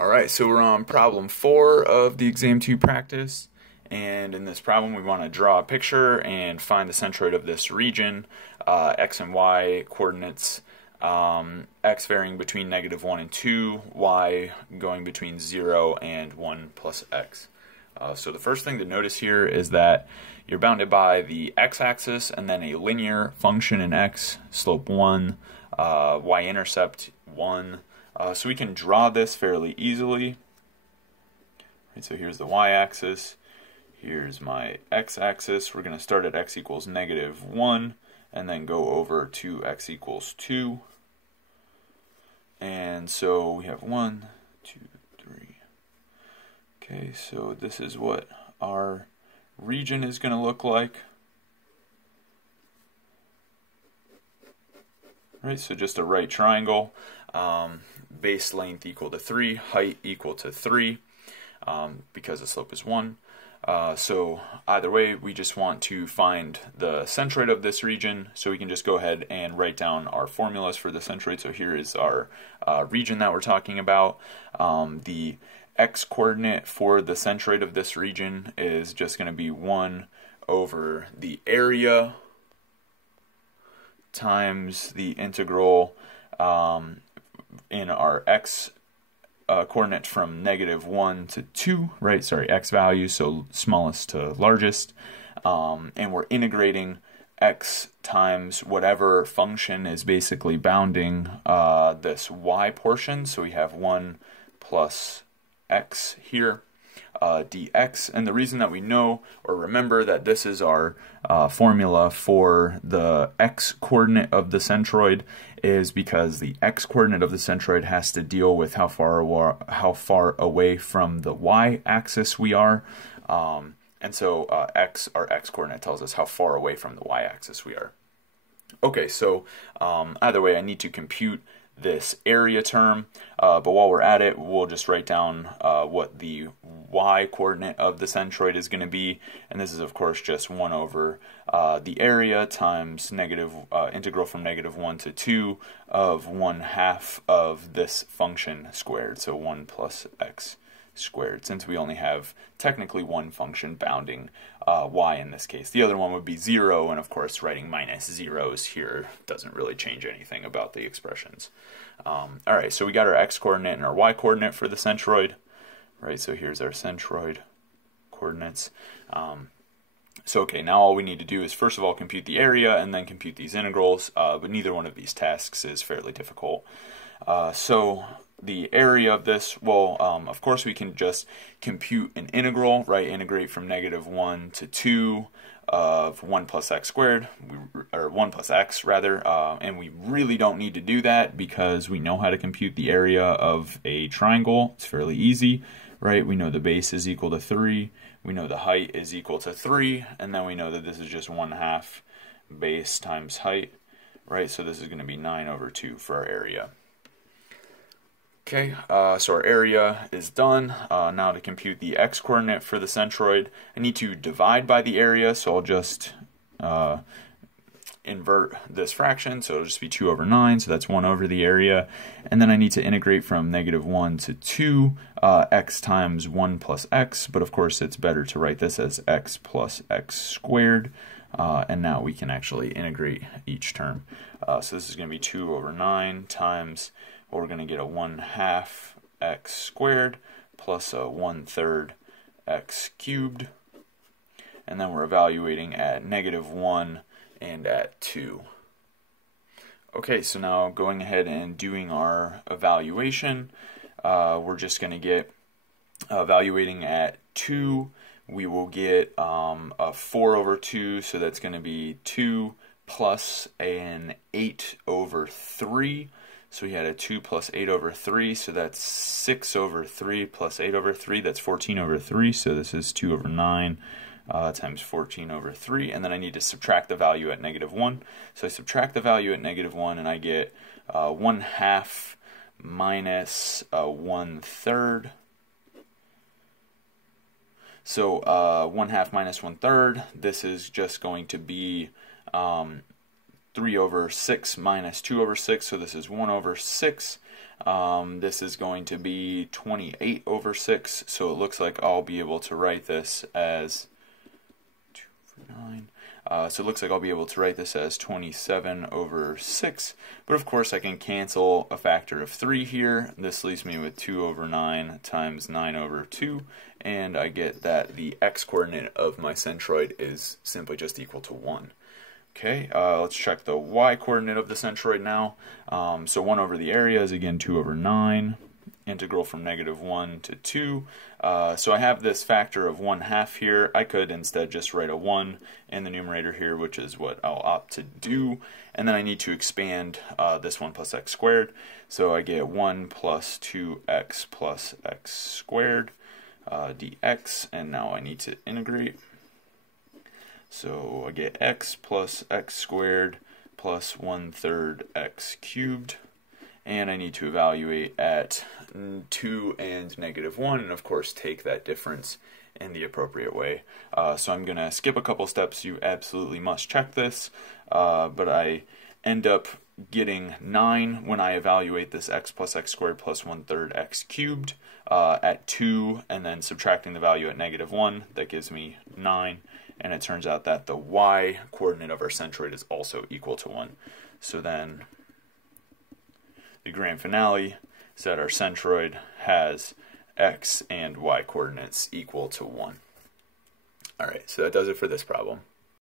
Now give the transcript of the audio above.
Alright, so we're on problem 4 of the exam 2 practice, and in this problem we want to draw a picture and find the centroid of this region, x and y coordinates, x varying between -1 and 2, y going between 0 and 1 plus x. So the first thing to notice here is that you're bounded by the x-axis and then a linear function in x, slope 1, y-intercept 1. So we can draw this fairly easily. Right, so here's the y-axis, here's my x-axis. We're going to start at x equals -1 and then go over to x equals 2. And so we have 1, 2, 3. Okay, so this is what our region is going to look like. Right, so just a right triangle, base length equal to 3, height equal to 3, because the slope is 1. So either way, we just want to find the centroid of this region, so we can just go ahead and write down our formulas for the centroid. So here is our region that we're talking about. The x-coordinate for the centroid of this region is just going to be 1 over the area times the integral in our x coordinate from -1 to 2, right? Sorry, x value, so smallest to largest. And we're integrating x times whatever function is basically bounding this y portion. So we have 1 plus x here. Dx, and the reason that we know or remember that this is our formula for the x-coordinate of the centroid is because the x-coordinate of the centroid has to deal with how far away from the y-axis we are, and so our x-coordinate tells us how far away from the y-axis we are. Okay, so either way, I need to compute this area term, but while we're at it, we'll just write down what the y-coordinate of the centroid is going to be, and this is of course just 1 over the area times integral from -1 to 2 of 1/2 of this function squared, so 1 plus x squared, since we only have technically one function bounding y in this case. The other one would be 0, and of course writing minus zeros here doesn't really change anything about the expressions. Alright, so we got our x-coordinate and our y-coordinate for the centroid. Right, so here's our centroid coordinates. So okay, now all we need to do is first of all compute the area and then compute these integrals, but neither one of these tasks is fairly difficult. So the area of this, well, of course we can just compute an integral, right? Integrate from -1 to 2 of 1 plus x squared, or 1 plus x rather, and we really don't need to do that because we know how to compute the area of a triangle. It's fairly easy, right? We know the base is equal to 3, we know the height is equal to 3, and then we know that this is just 1/2 base times height, right? So this is going to be 9 over 2 for our area. Okay, so our area is done. Now to compute the x-coordinate for the centroid, I need to divide by the area, so I'll just invert this fraction, so it'll just be 2 over 9, so that's 1 over the area. And then I need to integrate from -1 to 2, x times 1 plus x, but of course it's better to write this as x plus x squared. And now we can actually integrate each term. So this is going to be 2 over 9 times, well, we're going to get a 1/2 x squared plus a 1/3 x cubed. And then we're evaluating at -1 and at 2. Okay, so now going ahead and doing our evaluation, we're just going to get, evaluating at 2, we will get a 4 over 2, so that's going to be 2 plus an 8 over 3. So we had a 2 plus 8 over 3, so that's 6 over 3 plus 8 over 3, that's 14 over 3, so this is 2 over 9 times 14 over 3, and then I need to subtract the value at -1. So I subtract the value at -1, and I get 1/2 minus 1/3. So 1/2 minus 1/3, this is just going to be 3 over 6 minus 2 over 6, so this is 1 over 6. This is going to be 28 over 6, so it looks like I'll be able to write this as 2 for 9. So it looks like I'll be able to write this as 27 over 6, but of course I can cancel a factor of 3 here. This leaves me with 2 over 9 times 9 over 2, and I get that the x-coordinate of my centroid is simply just equal to 1. Okay, let's check the y-coordinate of the centroid now. So 1 over the area is again 2 over 9. Integral from -1 to 2. So I have this factor of 1/2 here. I could instead just write a 1 in the numerator here, which is what I'll opt to do. And then I need to expand this 1 plus x squared. So I get 1 plus 2x plus x squared dx. And now I need to integrate. So I get x plus x squared plus 1/3 x cubed. And I need to evaluate at 2 and -1, and of course take that difference in the appropriate way. So I'm going to skip a couple steps. You absolutely must check this, but I end up getting 9 when I evaluate this x plus x squared plus 1/3 x cubed at 2, and then subtracting the value at -1, that gives me 9, and it turns out that the y coordinate of our centroid is also equal to 1. So then the grand finale is that our centroid has x and y coordinates equal to 1. Alright, so that does it for this problem.